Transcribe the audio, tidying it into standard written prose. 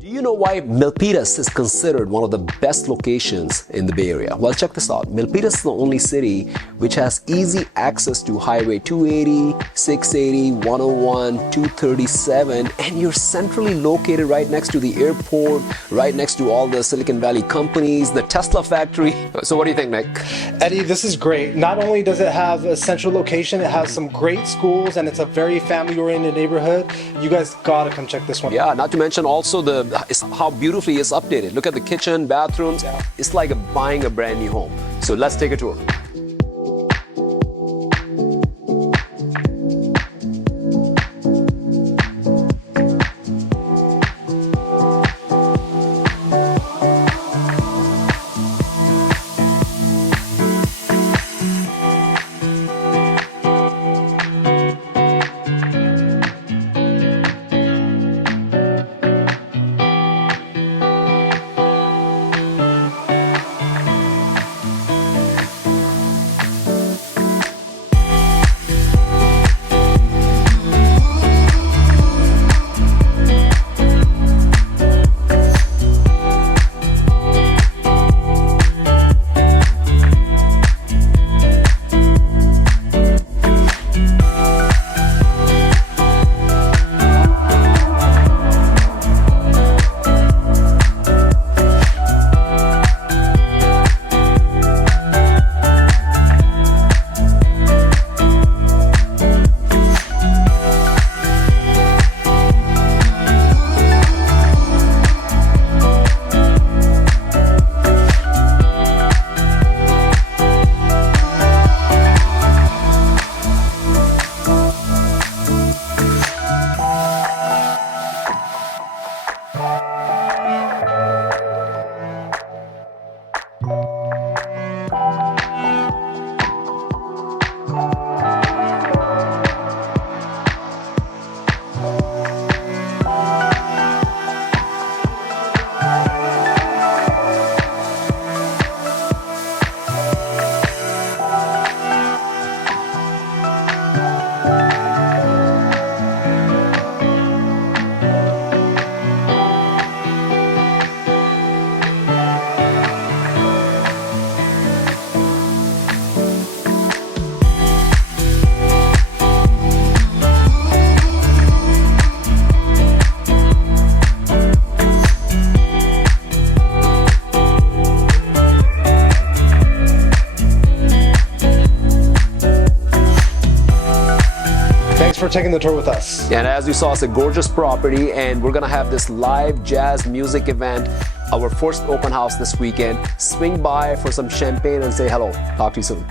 Do you know why Milpitas is considered one of the best locations in the Bay Area? Well, check this out. Milpitas is the only city which has easy access to Highway 280, 680, 101, 237, and you're centrally located right next to the airport, right next to all the Silicon Valley companies, the Tesla factory. So what do you think, Nick? Eddie, this is great. Not only does it have a central location, it has some great schools, and it's a very family-oriented neighborhood. You guys gotta come check this one out. Yeah, not to mention also how beautifully it's updated. Look at the kitchen, bathrooms. Yeah. It's like buying a brand new home. So let's take a tour. Thanks for taking the tour with us. And as you saw, it's a gorgeous property, and we're gonna have this live jazz music event, our first open house this weekend. Swing by for some champagne and say hello. Talk to you soon.